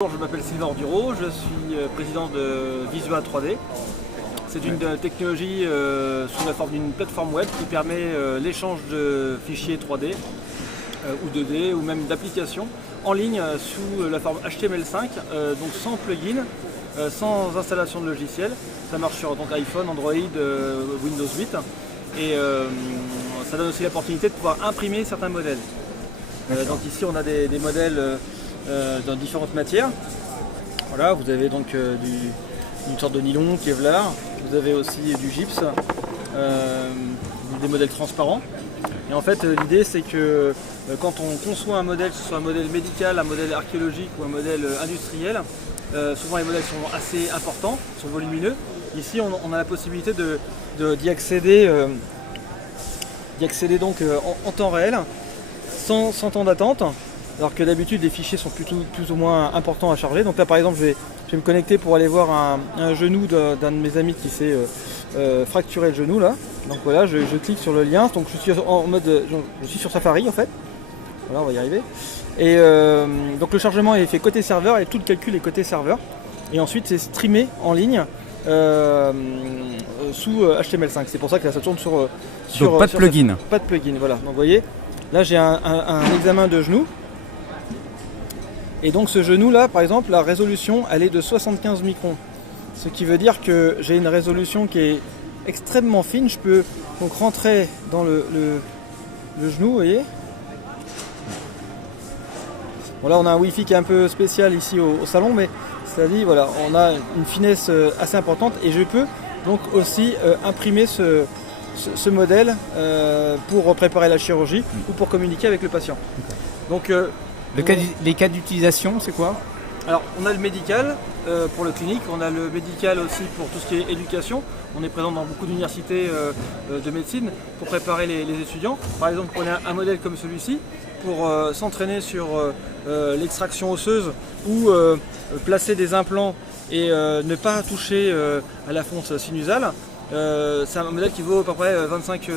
Bonjour, je m'appelle Sylvain Orduro, je suis président de Visua 3D. C'est une technologie sous la forme d'une plateforme web qui permet l'échange de fichiers 3D ou 2D ou même d'applications en ligne sous la forme HTML5, donc sans plugin, sans installation de logiciel. Ça marche sur donc, iPhone, Android, Windows 8 et ça donne aussi l'opportunité de pouvoir imprimer certains modèles. Donc ici on a des modèles dans différentes matières. Voilà, vous avez donc une sorte de nylon, Kevlar, vous avez aussi du gypse, des modèles transparents. Et en fait l'idée c'est que quand on conçoit un modèle, que ce soit un modèle médical, un modèle archéologique ou un modèle industriel, souvent les modèles sont assez importants, sont volumineux. Ici on a la possibilité d'y accéder, donc en temps réel, sans temps d'attente. Alors que d'habitude les fichiers sont plus ou moins importants à charger. Donc là par exemple je vais me connecter pour aller voir un genou d'un de mes amis qui s'est fracturé le genou là. Donc voilà, je clique sur le lien, donc je suis en mode, je suis sur Safari en fait. Voilà, on va y arriver. Et donc le chargement est fait côté serveur et tout le calcul est côté serveur. Et ensuite c'est streamé en ligne sous HTML5. C'est pour ça que là, ça tourne sur donc pas de plugin. Pas de plugin, voilà. Donc vous voyez, là j'ai un examen de genou. Et donc ce genou là par exemple, la résolution elle est de 75 microns. Ce qui veut dire que j'ai une résolution qui est extrêmement fine. Je peux donc rentrer dans le genou, vous voyez. Bon là on a un Wi-Fi qui est un peu spécial ici au salon, mais ça dit voilà, on a une finesse assez importante et je peux donc aussi imprimer ce modèle pour préparer la chirurgie ou pour communiquer avec le patient. Donc les cas d'utilisation, c'est quoi? Alors, on a le médical pour le clinique, on a le médical aussi pour tout ce qui est éducation. On est présent dans beaucoup d'universités de médecine pour préparer les étudiants. Par exemple, prenez un modèle comme celui-ci pour s'entraîner sur l'extraction osseuse ou placer des implants et ne pas toucher à la fonte sinusale. C'est un modèle qui vaut à peu près 25 $,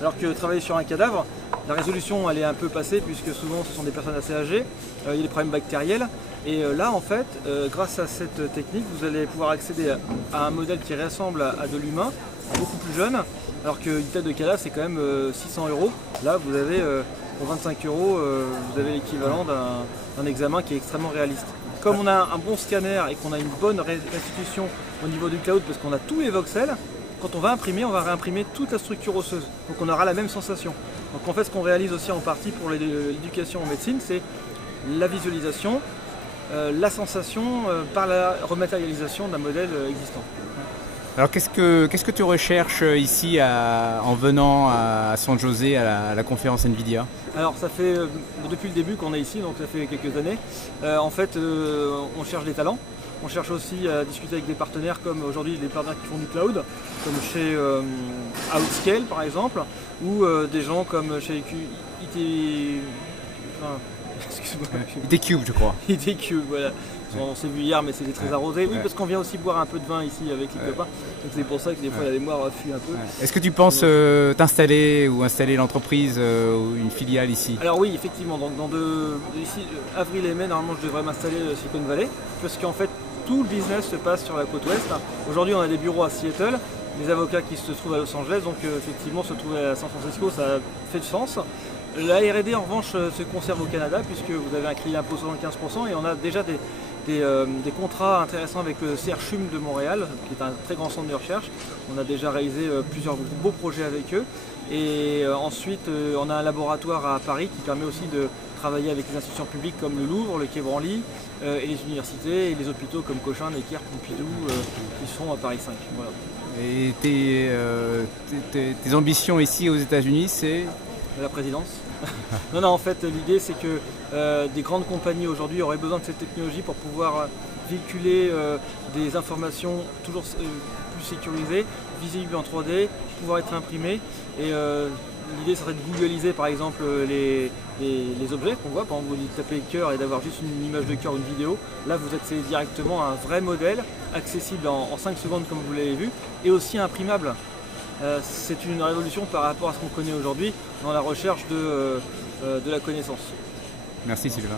alors que travailler sur un cadavre, la résolution elle est un peu passée puisque souvent ce sont des personnes assez âgées, il y a des problèmes bactériels et là en fait grâce à cette technique vous allez pouvoir accéder à un modèle qui ressemble à de l'humain, beaucoup plus jeune, alors qu'une tête de cadavre c'est quand même 600 €. Là vous avez pour 25 €, vous avez l'équivalent d'un examen qui est extrêmement réaliste. Comme on a un bon scanner et qu'on a une bonne restitution au niveau du cloud parce qu'on a tous les voxels, quand on va réimprimer toute la structure osseuse. Donc on aura la même sensation. Donc en fait ce qu'on réalise aussi en partie pour l'éducation en médecine, c'est la visualisation, la sensation par la rematérialisation d'un modèle existant. Alors qu'est-ce que tu recherches ici en venant à San José à la conférence Nvidia? Alors ça fait depuis le début qu'on est ici, donc ça fait quelques années. En fait on cherche des talents. On cherche aussi à discuter avec des partenaires comme aujourd'hui les partenaires qui font du cloud, comme chez Outscale par exemple, ou des gens comme chez ITCube je crois. ITCube, voilà. On s'est vu hier mais c'était très arrosé. Oui, parce qu'on vient aussi boire un peu de vin ici avec les copains. Donc c'est pour ça que des fois la mémoire fuit un peu. Est-ce que tu penses t'installer ou installer l'entreprise ou une filiale ici? Alors oui, effectivement. Donc ici, avril et mai, normalement je devrais m'installer à Silicon Valley. Parce qu'en fait, tout le business se passe sur la côte ouest. Aujourd'hui on a des bureaux à Seattle, des avocats qui se trouvent à Los Angeles. Donc effectivement se trouver à San Francisco ça fait du sens. La R&D en revanche se conserve au Canada puisque vous avez un crédit d'impôt 75% et on a déjà des contrats intéressants avec le CRCHUM de Montréal, qui est un très grand centre de recherche. On a déjà réalisé plusieurs beaux projets avec eux. Et ensuite, on a un laboratoire à Paris qui permet aussi de travailler avec les institutions publiques comme le Louvre, le Quai Branly, et les universités et les hôpitaux comme Cochin, Necker, Pompidou, qui sont à Paris 5. Voilà. Et tes ambitions ici aux États-Unis, c'est la présidence. Non, en fait, l'idée c'est que des grandes compagnies aujourd'hui auraient besoin de cette technologie pour pouvoir véhiculer des informations toujours plus sécurisées, visibles en 3D, pouvoir être imprimées. Et l'idée serait de googliser par exemple les objets qu'on voit. Par exemple, vous tapez cœur et d'avoir juste une image de cœur ou une vidéo. Là, vous accédez directement à un vrai modèle, accessible en 5 secondes comme vous l'avez vu, et aussi imprimable. C'est une révolution par rapport à ce qu'on connaît aujourd'hui dans la recherche de la connaissance. Merci Sylvain.